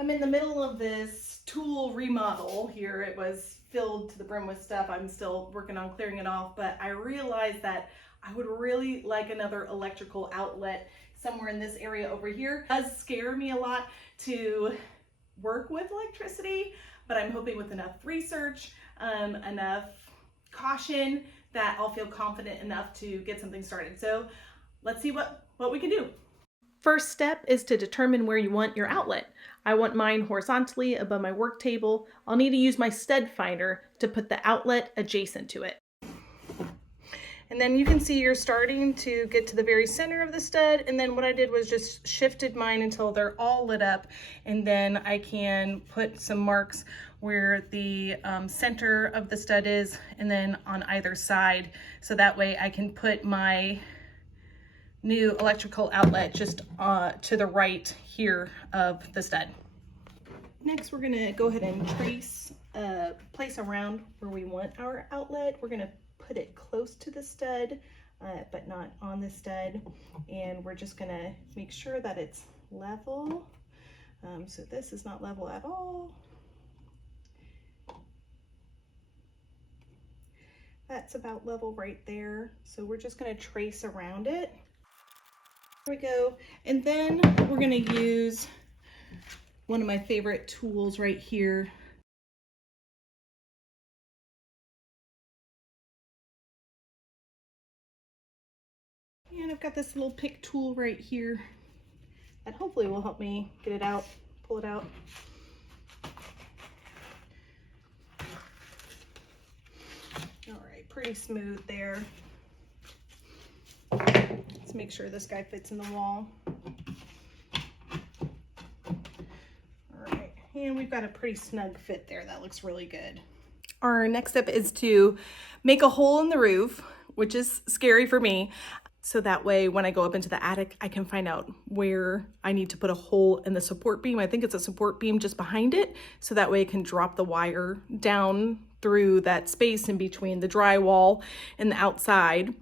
I'm in the middle of this tool remodel here. It was filled to the brim with stuff. I'm still working on clearing it off, but I realized that I would really like another electrical outlet somewhere in this area over here. It does scare me a lot to work with electricity, but I'm hoping with enough research, enough caution, that I'll feel confident enough to get something started. So let's see what we can do. First step is to determine where you want your outlet. I want mine horizontally above my work table. I'll need to use my stud finder to put the outlet adjacent to it. And then you can see you're starting to get to the very center of the stud. And then what I did was just shifted mine until they're all lit up. And then I can put some marks where the center of the stud is, and then on either side. So that way I can put my new electrical outlet just to the right here of the stud. Next, we're gonna go ahead and trace place around where we want our outlet. We're gonna put it close to the stud, but not on the stud. And we're just gonna make sure that it's level. So this is not level at all. That's about level right there. So we're just gonna trace around it. There we go. And then we're gonna use one of my favorite tools right here. And I've got this little pick tool right here that hopefully will help me get it out, pull it out. All right, pretty smooth there. Let's make sure this guy fits in the wall. All right, and we've got a pretty snug fit there. That looks really good. Our next step is to make a hole in the roof, which is scary for me. So that way, when I go up into the attic, I can find out where I need to put a hole in the support beam. I think it's a support beam just behind it. So that way I can drop the wire down through that space in between the drywall and the outside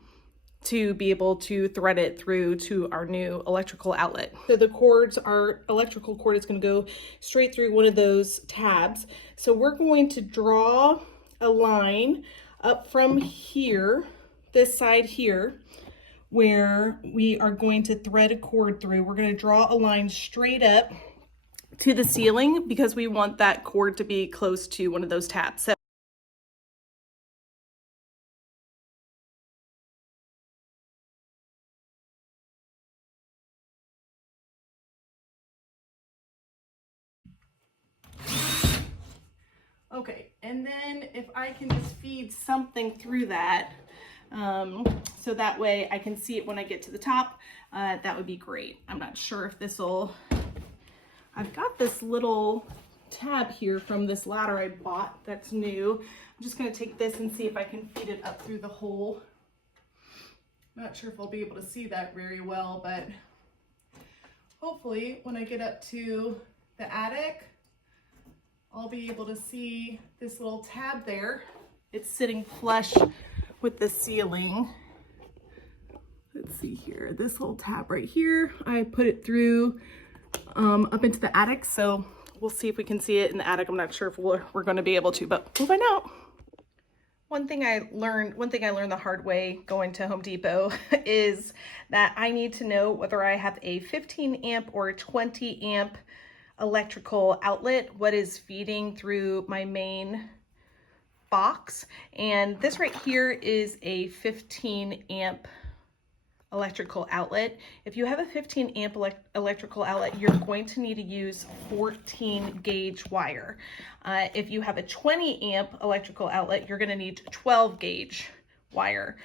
to be able to thread it through to our new electrical outlet. So the cords, our electrical cord is going to go straight through one of those tabs. So we're going to draw a line up from here, this side here, where we are going to thread a cord through. We're going to draw a line straight up to the ceiling because we want that cord to be close to one of those tabs. So okay, and then if I can just feed something through that, so that way I can see it when I get to the top, that would be great. I'm not sure if this will, I've got this little tab here from this ladder I bought that's new. I'm just gonna take this and see if I can feed it up through the hole. I'm not sure if I'll be able to see that very well, but hopefully when I get up to the attic, I'll be able to see this little tab there. It's sitting flush with the ceiling. Let's see here, this little tab right here, I put it through up into the attic. So we'll see if we can see it in the attic. I'm not sure if we're going to be able to, but we'll find out. One thing I learned the hard way going to Home Depot is that I need to know whether I have a 15 amp or a 20 amp electrical outlet, what is feeding through my main box. And this right here is a 15 amp electrical outlet. If you have a 15 amp electrical outlet, you're going to need to use 14 gauge wire. If you have a 20 amp electrical outlet, you're going to need 12 gauge wire.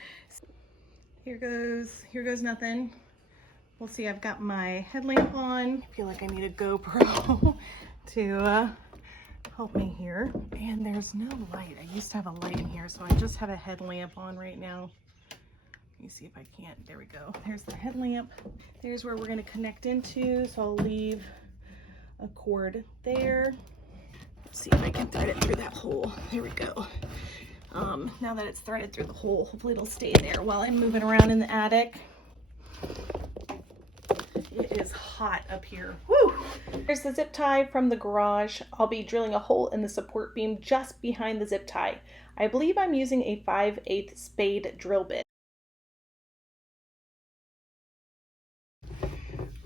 Here goes nothing. We'll see, I've got my headlamp on. I feel like I need a GoPro to help me here. And there's no light. I used to have a light in here, so I just have a headlamp on right now. Let me see if I can't. There we go. There's the headlamp. There's where we're going to connect into. So I'll leave a cord there. Let's see if I can thread it through that hole. There we go. Now that it's threaded through the hole, hopefully it'll stay there while I'm moving around in the attic. It it is hot up here. Woo! Here's the zip tie from the garage. I'll be drilling a hole in the support beam just behind the zip tie. I believe I'm using a 5/8 spade drill bit.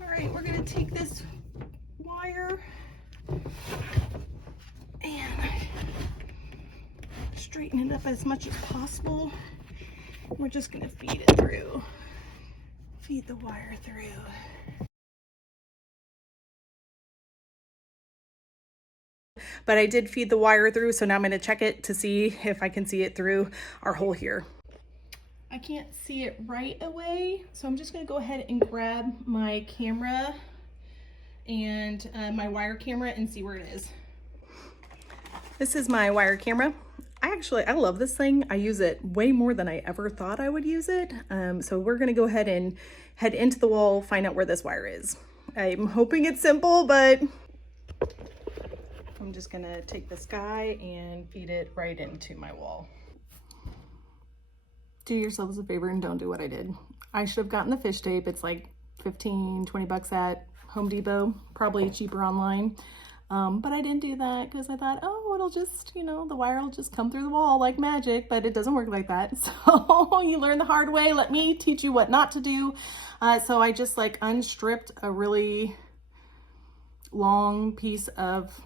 All right, we're gonna take this wire and straighten it up as much as possible. We're just gonna feed it through. Feed the wire through. But I did feed the wire through, so now I'm gonna check it to see if I can see it through our hole here. I can't see it right away, so I'm just gonna go ahead and grab my camera and my wire camera and see where it is. This is my wire camera. I love this thing. I use it way more than I ever thought I would use it. So we're gonna go ahead and head into the wall, find out where this wire is. I'm hoping it's simple, but I'm just gonna take this guy and feed it right into my wall. Do yourselves a favor and don't do what I did. I should have gotten the fish tape. It's like 15, 20 bucks at Home Depot, probably cheaper online. But I didn't do that because I thought, oh, it'll just, you know, the wire will just come through the wall like magic, but it doesn't work like that. So you learn the hard way. Let me teach you what not to do. So I just like unstripped a really long piece of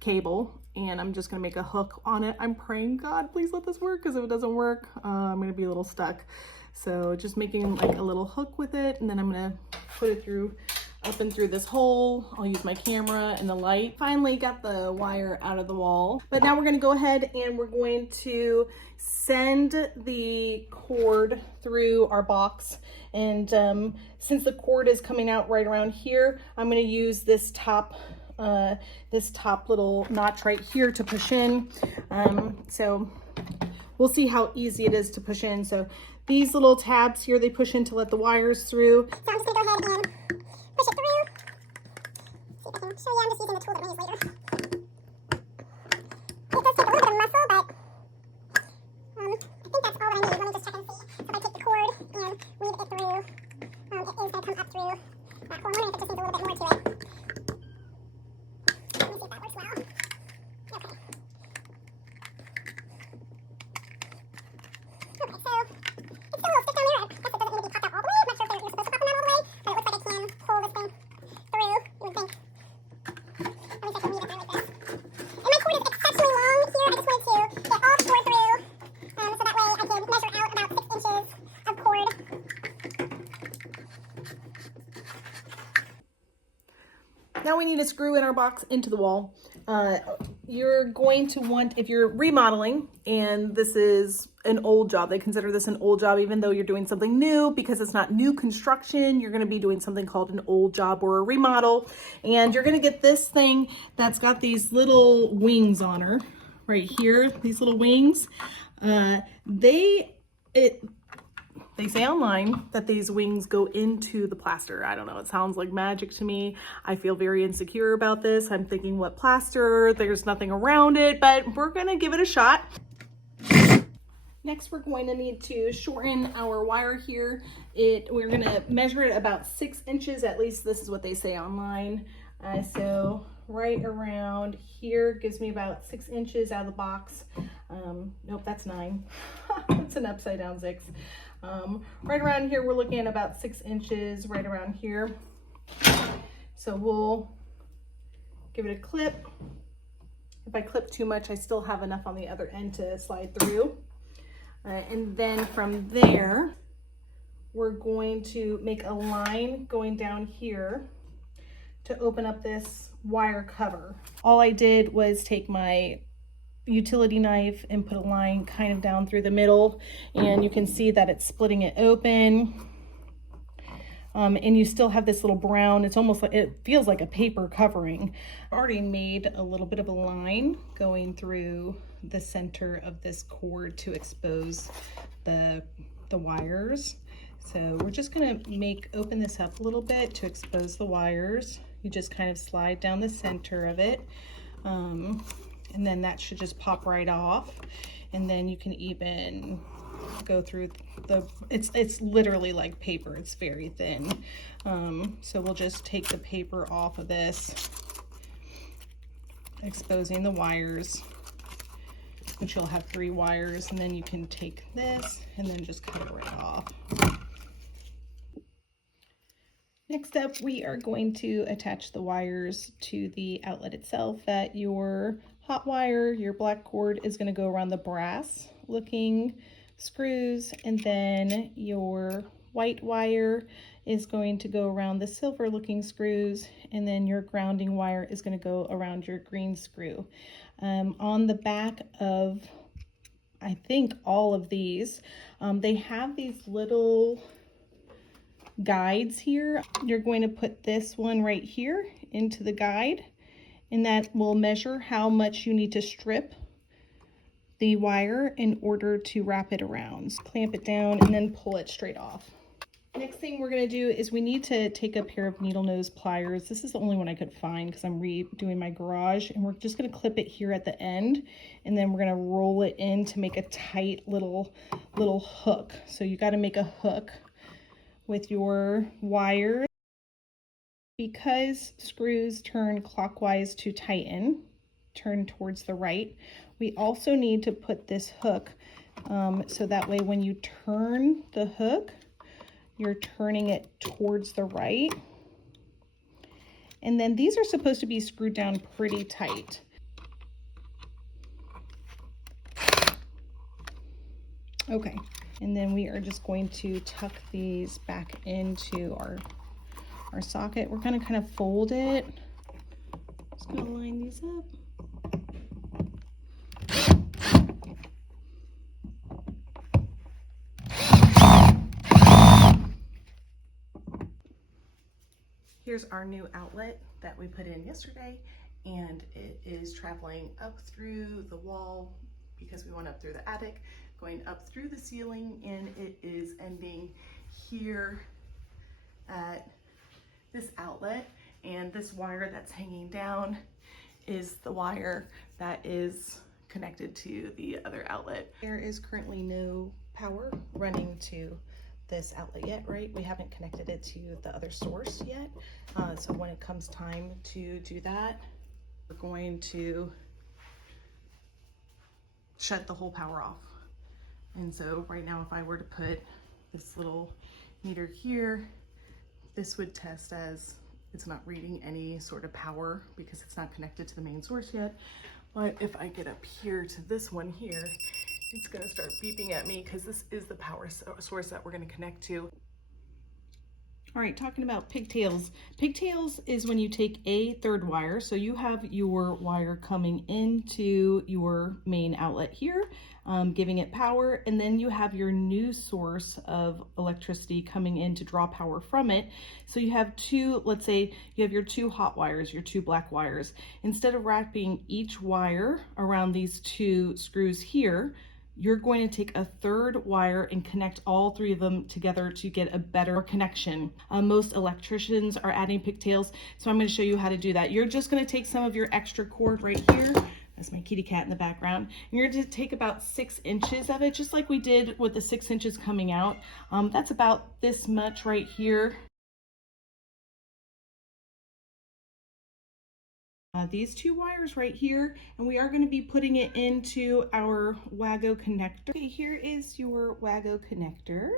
cable and I'm just gonna make a hook on it. I'm praying, God, please let this work, because if it doesn't work, I'm gonna be a little stuck. So just making like a little hook with it, and then I'm gonna put it through up and through this hole. I'll use my camera and the light. Finally got the wire out of the wall. But now we're gonna go ahead and we're going to send the cord through our box. And since the cord is coming out right around here, I'm gonna use this top little notch right here to push in. So we'll see how easy it is to push in. So these little tabs here, they push in to let the wires through. So I'm just gonna go ahead and push it through. See if I can show you. I'm just using the tool that we use later. It does take a little bit of muscle, but I think that's all I need. Let me just check and see. So if I take the cord and weave it through, it is going to come up through that hole. I'm wondering if it just needs a little bit more to it. Let me see if that works well. Okay. Okay, so it's still a little stiff down there. I guess it doesn't need to be popped out all the way. I'm not sure if you're supposed to pop them out all the way, but it looks like I can pull this thing through, you would think. Let me check and weave it through like this. And my cord is exceptionally long here. I just wanted to get all four through, so that way I can measure out about 6 inches of cord. Now we need to screw in our box into the wall. You're going to want, if you're remodeling and this is an old job, they consider this an old job even though you're doing something new, because it's not new construction. You're going to be doing something called an old job or a remodel, and you're going to get this thing that's got these little wings on her right here, these little wings. They say online that these wings go into the plaster. I don't know, it sounds like magic to me. I feel very insecure about this. I'm thinking, what plaster? There's nothing around it, but we're gonna give it a shot. Next, we're going to need to shorten our wire here. We're gonna measure it about 6 inches, at least this is what they say online. So right around here gives me about 6 inches out of the box. Nope, that's 9. It's an upside down 6. Right around here, we're looking at about 6 inches right around here. So we'll give it a clip. If I clip too much, I still have enough on the other end to slide through. And then from there, we're going to make a line going down here to open up this wire cover. All I did was take my utility knife and put a line kind of down through the middle, and you can see that it's splitting it open. And you still have this little brown, it's almost like, it feels like a paper covering. I already made a little bit of a line going through the center of this cord to expose the wires. So we're just gonna open this up a little bit to expose the wires. You just kind of slide down the center of it. And then that should just pop right off. And then you can even go through it's literally like paper. It's very thin. So we'll just take the paper off of this, exposing the wires, which you'll have 3 wires, and then you can take this and then just cut it right off. Next up, we are going to attach the wires to the outlet itself. That your hot wire, your black cord, is going to go around the brass looking screws, and then your white wire is going to go around the silver looking screws, and then your grounding wire is going to go around your green screw. On the back of, I think, all of these, they have these little guides here. You're going to put this one right here into the guide, and that will measure how much you need to strip the wire in order to wrap it around. Clamp it down and then pull it straight off. Next thing we're going to do is we need to take a pair of needle nose pliers. This is the only one I could find because I'm redoing my garage, and we're just going to clip it here at the end, and then we're going to roll it in to make a tight little hook. So you got to make a hook with your wire. Because screws turn clockwise to tighten, turn towards the right, we also need to put this hook so that way when you turn the hook, you're turning it towards the right. And then these are supposed to be screwed down pretty tight. Okay, and then we are just going to tuck these back into our socket. We're going to kind of fold it. Just going to line these up. Here's our new outlet that we put in yesterday, and it is traveling up through the wall because we went up through the attic, going up through the ceiling, and it is ending here at this outlet. And this wire that's hanging down is the wire that is connected to the other outlet. There is currently no power running to this outlet yet, right? We haven't connected it to the other source yet. So when it comes time to do that, we're going to shut the whole power off. And so right now, if I were to put this little meter here, this would test as it's not reading any sort of power because it's not connected to the main source yet. But if I get up here to this one here, it's going to start beeping at me because this is the power source that we're going to connect to. All right, talking about pigtails. Pigtails is when you take a third wire. So you have your wire coming into your main outlet here, giving it power, and then you have your new source of electricity coming in to draw power from it. So you have two, let's say you have your 2 hot wires, your 2 black wires. Instead of wrapping each wire around these 2 screws here, you're going to take a third wire and connect all 3 of them together to get a better connection. Most electricians are adding pigtails, so I'm going to show you how to do that. You're just going to take some of your extra cord right here. That's my kitty cat in the background. And you're going to take about 6 inches of it, just like we did with the 6 inches coming out. That's about this much right here. These 2 wires right here, and we are going to be putting it into our WAGO connector. Okay, here is your WAGO connector,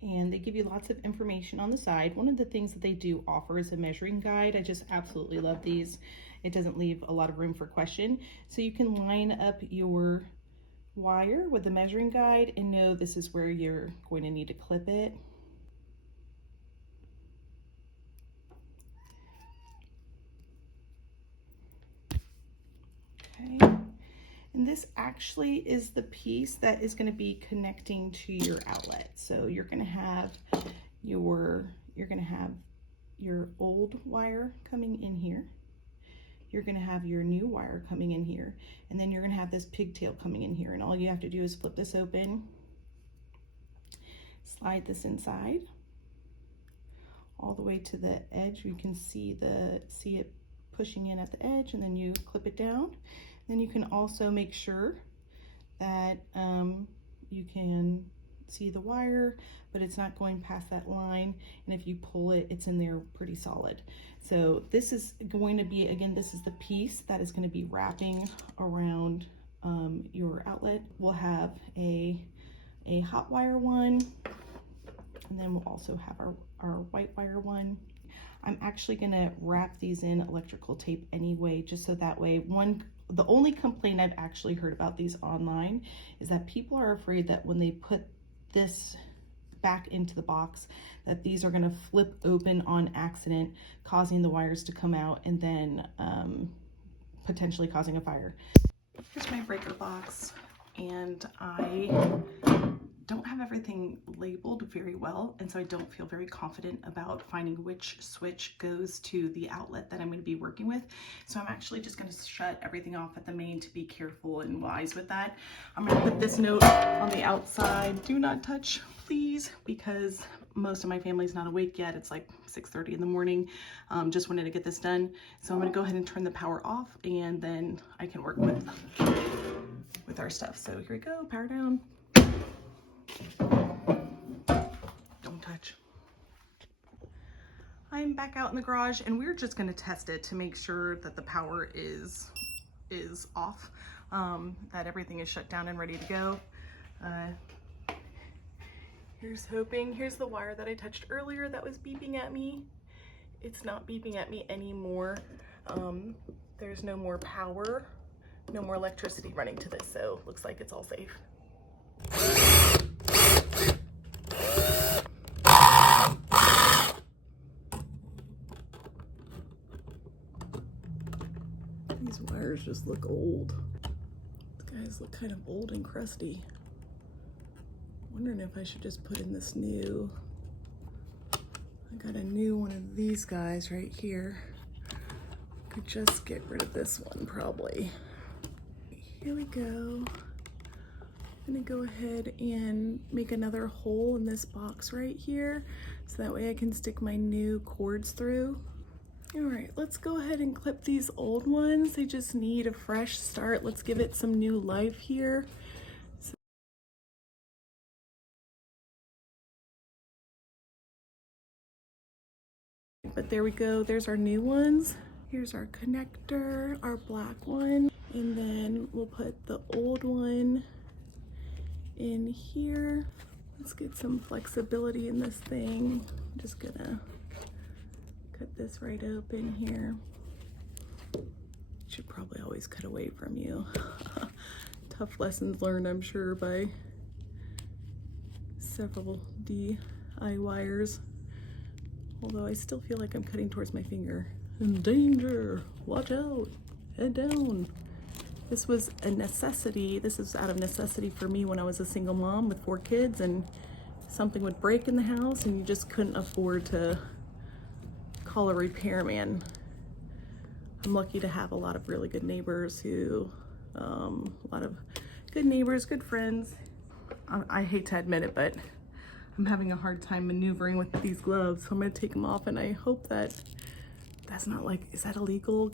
and they give you lots of information on the side. One of the things that they do offer is a measuring guide. I just absolutely love these. It doesn't leave a lot of room for question. So you can line up your wire with the measuring guide and know this is where you're going to need to clip it. Okay, and this actually is the piece that is going to be connecting to your outlet. So you're going to have your old wire coming in here. You're going to have your new wire coming in here, and then you're going to have this pigtail coming in here. And all you have to do is flip this open, slide this inside all the way to the edge. You can see it pushing in at the edge, and then you clip it down. Then you can also make sure that you can see the wire, but it's not going past that line. And if you pull it, it's in there pretty solid. So this is going to be, again, this is the piece that is going to be wrapping around your outlet. We'll have a hot wire one, and then we'll also have our white wire one. I'm actually gonna wrap these in electrical tape anyway, just so that way, the only complaint I've actually heard about these online is that people are afraid that when they put this back into the box, that these are gonna flip open on accident, causing the wires to come out and then potentially causing a fire. Here's my breaker box, and I don't have everything labeled very well, and so I don't feel very confident about finding which switch goes to the outlet that I'm going to be working with. So I'm actually just going to shut everything off at the main to be careful and wise with that. I'm going to put this note on the outside, do not touch, please, because most of my family's not awake yet. It's like 6:30 in the morning. Just wanted to get this done. So I'm going to go ahead and turn the power off, and then I can work with our stuff. So here we go, power down. Don't touch. I'm back out in the garage, and we're just going to test it to make sure that the power is off, that everything is shut down and ready to go. Here's hoping. Here's the wire that I touched earlier that was beeping at me. It's not beeping at me anymore. There's no more power, no more electricity running to this, so looks like it's all safe. These wires just look old. These guys look kind of old and crusty. Wondering if I should just put in this new. I got a new one of these guys right here. Could just get rid of this one probably. Here we go. I'm gonna go ahead and make another hole in this box right here, so that way I can stick my new cords through. All right, let's go ahead and clip these old ones. They just need a fresh start. Let's give it some new life here. But there we go, there's our new ones. Here's our connector, our black one, and then we'll put the old one in here. Let's get some flexibility in this thing. I'm just gonna cut this right open here. Should probably always cut away from you. Tough lessons learned, I'm sure, by several DIYers. Although I still feel like I'm cutting towards my finger. In danger, watch out, head down. This was a necessity. This is out of necessity for me when I was a single mom with 4 kids, and something would break in the house and you just couldn't afford to call a repairman. I'm lucky to have a lot of really good neighbors who, a lot of good neighbors, good friends. I hate to admit it, but I'm having a hard time maneuvering with these gloves, so I'm gonna take them off, and I hope that that's not like, is that illegal?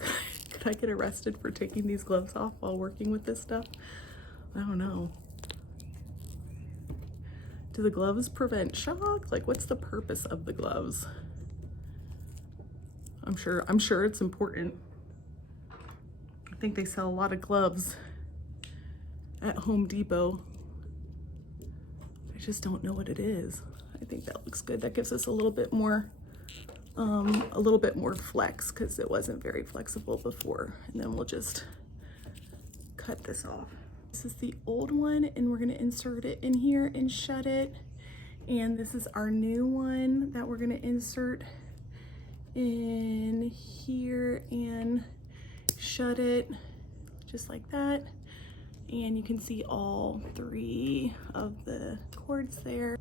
Could I get arrested for taking these gloves off while working with this stuff? I don't know. Do the gloves prevent shock? Like, what's the purpose of the gloves? I'm sure it's important. I think they sell a lot of gloves at Home Depot. I just don't know what it is. I think that looks good. That gives us a little bit more flex, because it wasn't very flexible before. And then we'll just cut this off. This is the old one, and we're gonna insert it in here and shut it. And this is our new one that we're gonna insert in here and shut it just like that. And you can see all 3 of the cords there.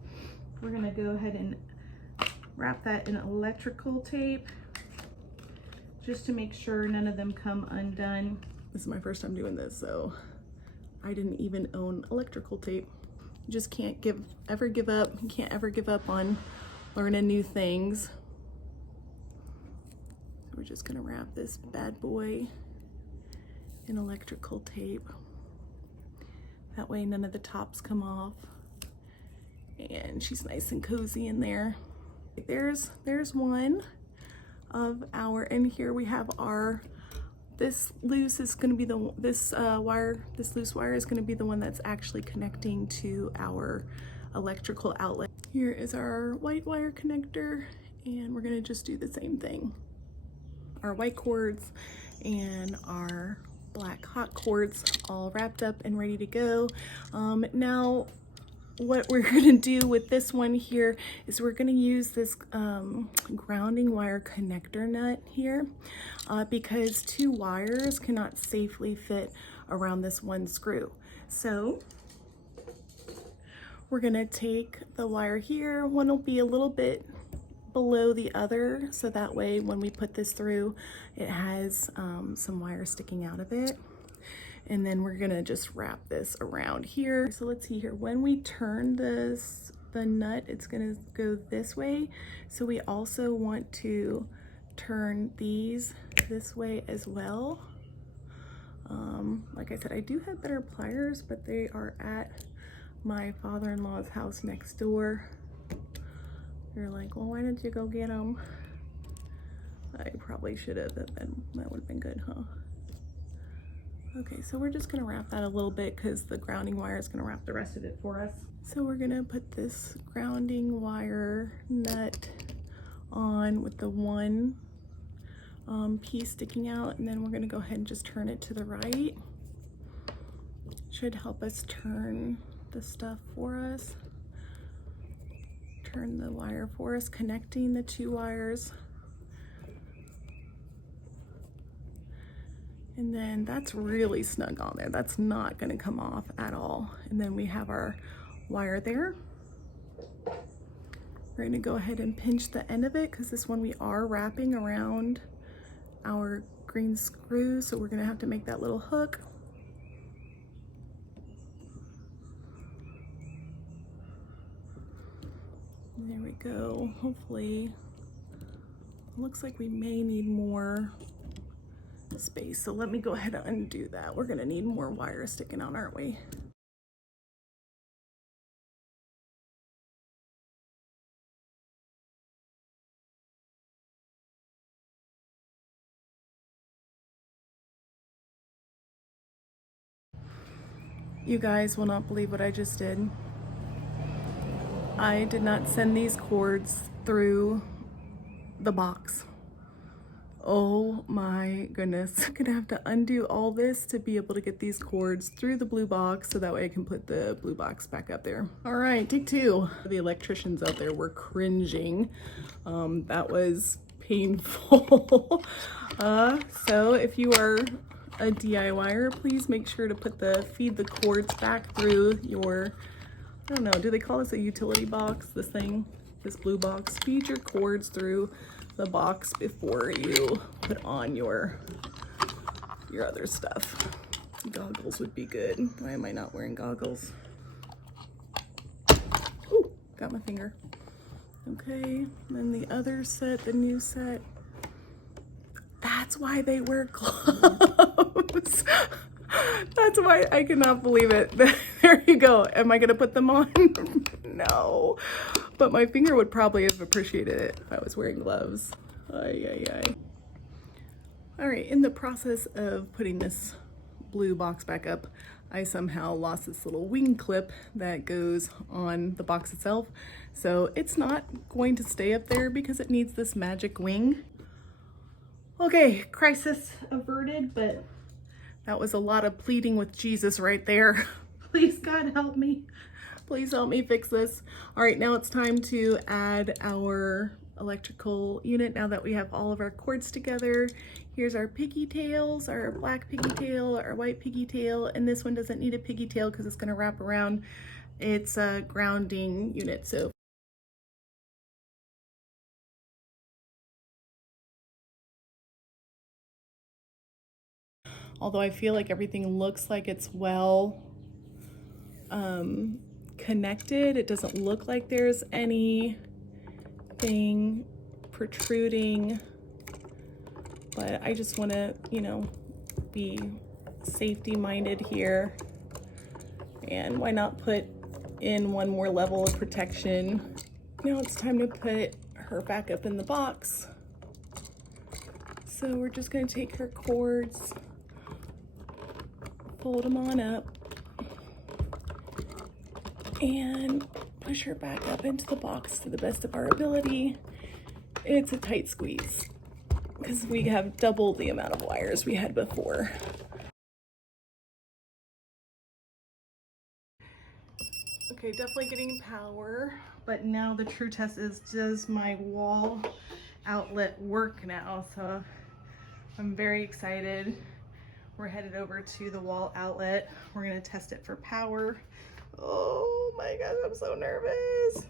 We're gonna go ahead and wrap that in electrical tape just to make sure none of them come undone. This is my first time doing this, so I didn't even own electrical tape. You just can't ever give up. You can't ever give up on learning new things. So we're just gonna wrap this bad boy in electrical tape. That way none of the tops come off. And she's nice and cozy in there. There's one of our, and here we have our, this loose is going to be the, this loose wire is going to be the one that's actually connecting to our electrical outlet. Here is our white wire connector, and we're going to just do the same thing. Our white cords and our black hot cords all wrapped up and ready to go. Now what we're going to do with this one here is we're going to use this grounding wire connector nut here because 2 wires cannot safely fit around this one screw. So we're going to take the wire here. One will be a little bit below the other, so that way when we put this through, it has some wire sticking out of it. And then we're gonna just wrap this around here. So let's see here, when we turn this, the nut, it's gonna go this way. So we also want to turn these this way as well. Like I said, I do have better pliers, but they are at my father-in-law's house next door. You're like, well, why didn't you go get them? I probably should have, that would have been good, huh? Okay, so we're just gonna wrap that a little bit because the grounding wire is gonna wrap the rest of it for us. So we're gonna put this grounding wire nut on with the one piece sticking out, and then we're gonna go ahead and just turn it to the right. Should help us turn the stuff for us. Turn the wire for us, connecting the 2 wires. And then that's really snug on there. That's not gonna come off at all. And then we have our wire there. We're gonna go ahead and pinch the end of it because this one we are wrapping around our green screw. So we're gonna have to make that little hook. And there we go. Hopefully, looks like we may need more space. So let me go ahead and undo that. We're gonna need more wire sticking out, aren't we? You guys will not believe what I just did. I did not send these cords through the box. Oh my goodness. I'm gonna have to undo all this to be able to get these cords through the blue box so that way I can put the blue box back up there. All right, take 2. The electricians out there were cringing. That was painful. So if you are a DIYer, please make sure to feed the cords back through your, I don't know, do they call this a utility box? This thing, this blue box. Feed your cords through the box before you put on your other stuff. Goggles would be good. Why am I not wearing goggles? Ooh, got my finger. Okay, then the other set, the new set. That's why they wear gloves. That's why I cannot believe it. There you go. Am I gonna put them on? No. But my finger would probably have appreciated it if I was wearing gloves. Ay, ay, ay. All right, in the process of putting this blue box back up, I somehow lost this little wing clip that goes on the box itself. So it's not going to stay up there because it needs this magic wing. Okay, crisis averted, but that was a lot of pleading with Jesus right there. Please, God, help me. Please help me fix this. All right, now it's time to add our electrical unit now that we have all of our cords together. Here's our piggy tails, our black piggy tail, our white piggy tail, and this one doesn't need a piggy tail because it's gonna wrap around. It's a grounding unit, so although I feel like everything looks like it's well connected, it doesn't look like there's anything protruding, but I just want to, you know, be safety minded here And why not put in one more level of protection? Now it's time to put her back up in the box. So we're just gonna take her cords, fold them on up, and push her back up into the box to the best of our ability. It's a tight squeeze because we have double the amount of wires we had before. Okay, definitely getting power, but now the true test is, does my wall outlet work now? So I'm very excited. We're headed over to the wall outlet. We're gonna test it for power. Oh my gosh, I'm so nervous.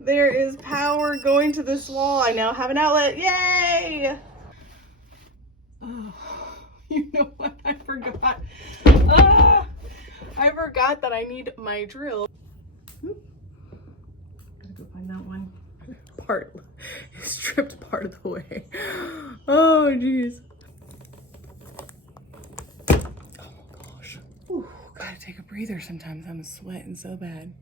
There is power going to this wall. I now have an outlet, yay! Oh, you know what, I forgot. I forgot that I need my drill. Gotta go find that one. Part, stripped part of the way. Oh geez. Oh my gosh. Ooh, gotta take a breather sometimes. I'm sweating so bad.